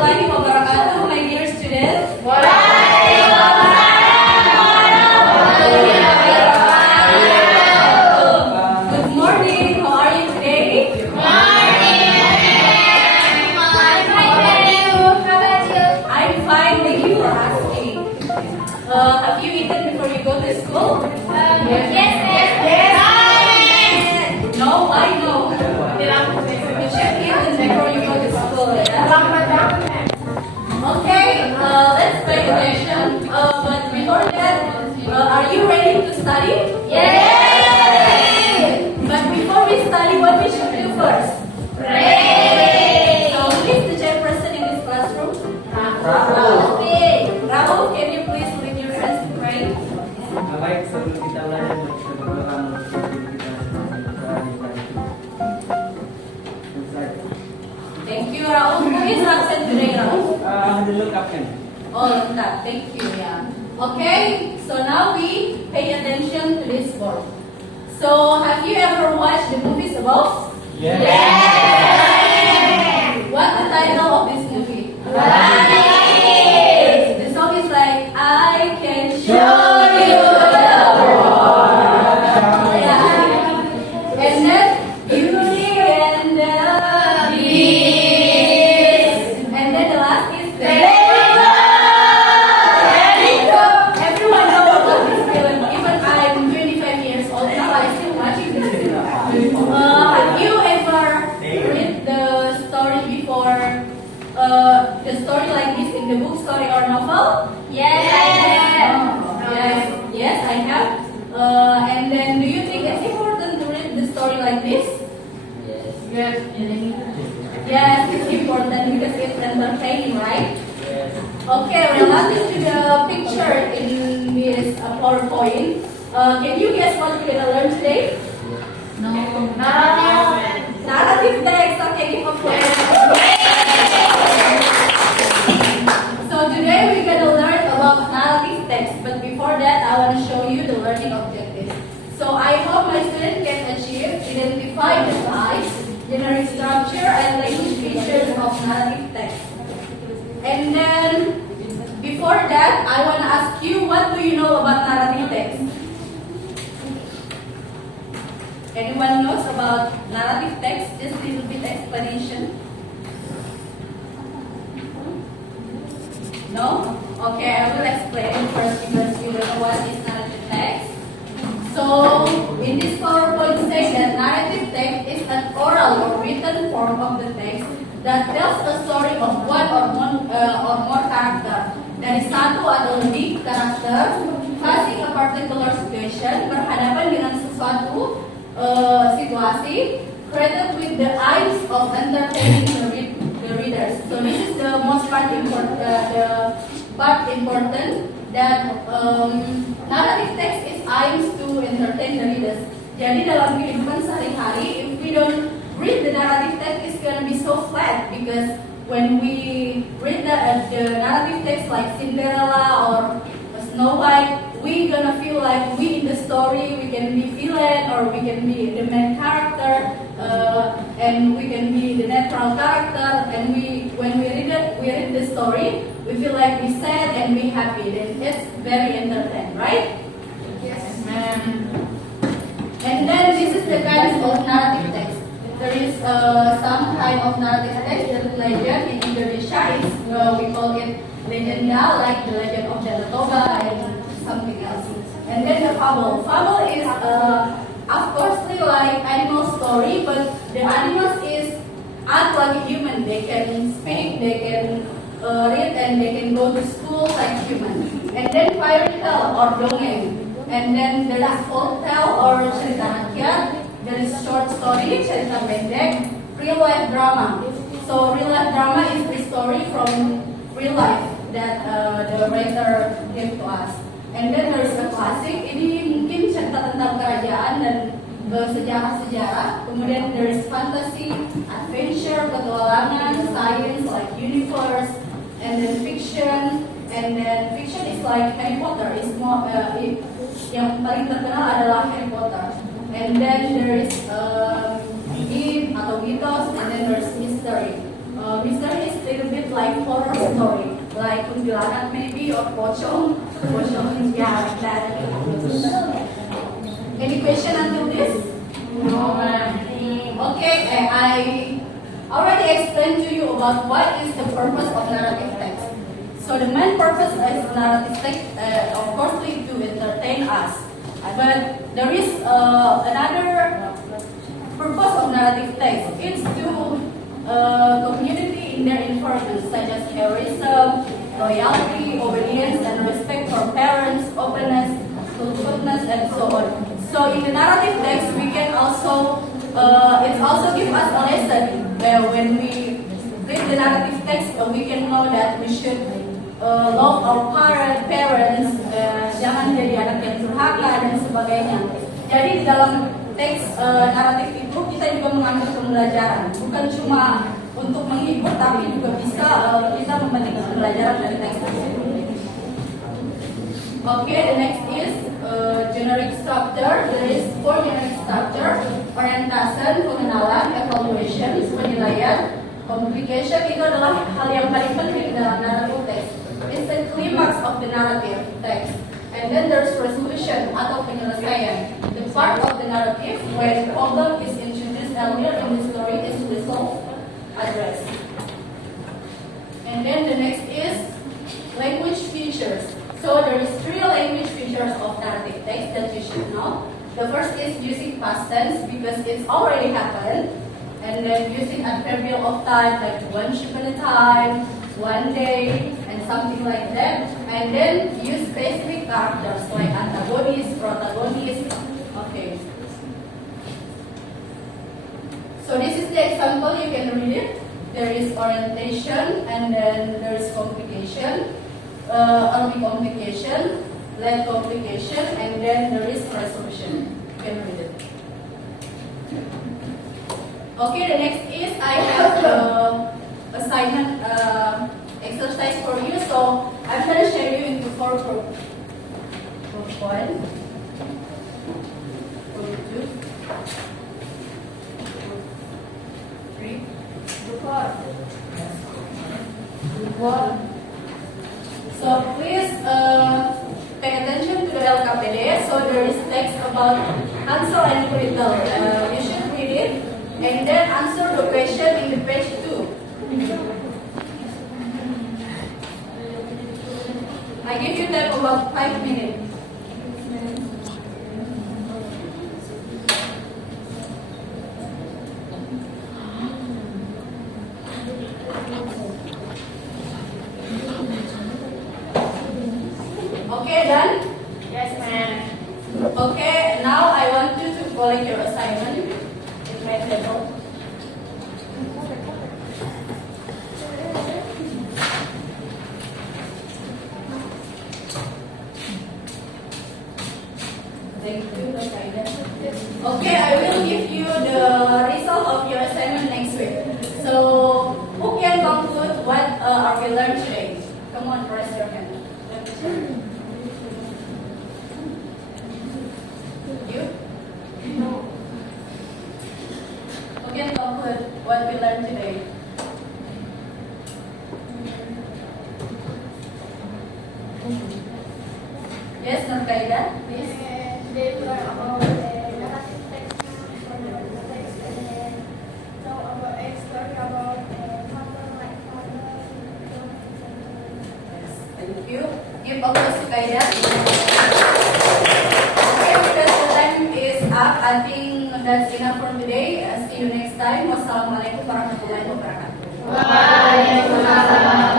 warahmatullahi wabarakatuh, my dear students. Good morning. How are you today? I'm fine. Thank you for asking. Have you eaten before you go to school? Yes. No, why no? You should eat before you go to school. Okay, let's pay attention. But before that, are you ready to study? But before we study, what we should do first? Pray. So who is the chairperson in this classroom? Rahul, can you please lead your friends to pray? Baik, sebelum kita belajar berdoa untuk diri kita Thank you, Rahul. Who is absent today, Rahul? dulu kapten. Oh, lengkap. Thank you, yeah. Okay, so now we pay attention to this board. So, have you ever watched the movies above? Yes. What's the title of this movie? The song is like, I can show you the world. Yeah. And then, Beauty and the Beast. And then the last is the Everyone knows about this film. Even I'm 25 years old now, I'm still watching this film. Have you ever read the story before? The story like this in the book, story or novel? Yes, I have. And then, do you think it's important to read the story like this? Yes, it's important because it's entertaining, right? Okay, related to the picture in this PowerPoint, can you guess what we're gonna learn today? Narrative text. Okay, give a point. So today we're gonna learn about narrative text, but before that, I want to show you the learning objectives. So I hope my students can achieve identify the size, generic structure, and language features of narrative text. And then, before that, I want to ask you, what do you know about narrative text? Anyone knows about narrative text? Just a little bit explanation. No? Okay, I will explain first because you don't know what is narrative text. So, in this PowerPoint says that narrative text is an oral or written form of the text that tells a story of one or more character. Dari satu atau lebih karakter facing a particular situation, berhadapan dengan sesuatu situasi, created with the aims of entertaining the readers. So this is the most part important. The part important that narrative text is aims to entertain the readers. Jadi dalam kehidupan sehari-hari, if we don't read the narrative text, it's gonna be so flat because when we read the narrative text like Cinderella or Snow White, we gonna feel like we in the story, we can be villain or we can be the main character, and we can be the natural character. And when we read the story, we feel like we sad and we happy. Then it's very entertaining, right? Yes. And then this is the kind of narrative text. There is some kind of narrative text that legend in Indonesia is we call it legenda, like the legend of the Toba and something else. And then the fable. Fable is of course like animal story, but the animals is act like a human. They can speak, they can read, and they can go to school like human. And then fairy tale or dongeng. And then there is folk tale or cerita rakyat. There is short story, cerita pendek, real life drama. So real life drama is the story from real life that the writer gave to us. And then there is a classic. Ini mungkin cerita tentang kerajaan dan sejarah-sejarah. Kemudian there is fantasy, adventure, petualangan, science like universe, and then fiction. And then fiction is like Harry Potter. It's more yang paling terkenal adalah Harry Potter. And then there is myth atau mitos, and then there is mystery. Mystery is a little bit like like kuntilanak maybe or pocong. Pocong, yeah, like that. Any question until this? No, ma'am. Okay, I already explained to you about what is the purpose of narrative text. So the main purpose of narrative text, of course, is to entertain us. But there is another purpose of narrative text. It's to community in their importance, such as heroism, loyalty, obedience, and respect for parents, openness, truthfulness, and so on. So in the narrative text, we can also it also gives us a lesson when we read the narrative text, we can know that we should love our parents, jangan jadi anak yang durhaka dan sebagainya. Jadi di dalam teks naratif itu kita juga mengambil pembelajaran, bukan cuma untuk menghibur, tapi juga bisa kita memetik pembelajaran dari teks tersebut. Okay, the next is generic structure. There is 4 generic structure: orientation, pengenalan, evaluation, penilaian, complication. Itu adalah hal yang paling penting dalam narrative text. It's the climax of the narrative text. And then there's resolution atau penyelesaian. The part of the narrative where the problem is introduced earlier in the story is resolved, addressed. And then the next is language features. So there is 3 language features of narrative text that you should know. The first is using past tense because it's already happened. And then using adverbial of time like once upon a time, one day, and something like that. And then use specific characters like antagonist, protagonist. Okay. So this is the example, you can read it. There is orientation and then there is complication. Early complication, late complication, and then there is resolution. You can read it. Okay, the next is I have assignment exercise for you. So I'm going to share you into 4 groups. Group 1, group 2, group 3, group 4. Group 1. So please pay attention to the LKPD. So there is text about Hansel and Gretel. You should read it and then answer the question in the page 2. I give you time about 5 minutes. Okay, done? Yes, ma'am. Okay, now I want you to collect your assignment in my table. Thank you, Dr. Aida. Okay, I will give you the result of your assignment next week. So, who can conclude what are we learned today? Come on, raise your hand. You? No. Who can conclude what we learned today? Yes, Nurkaida, please. They learn about narrative text from the text and then know about a story about mother like father. Yes, thank you. Give applause to Kaida. Okay, because the time is up, I think that's enough for today. See you next time. Wassalamualaikum warahmatullahi wabarakatuh. Waalaikumsalam.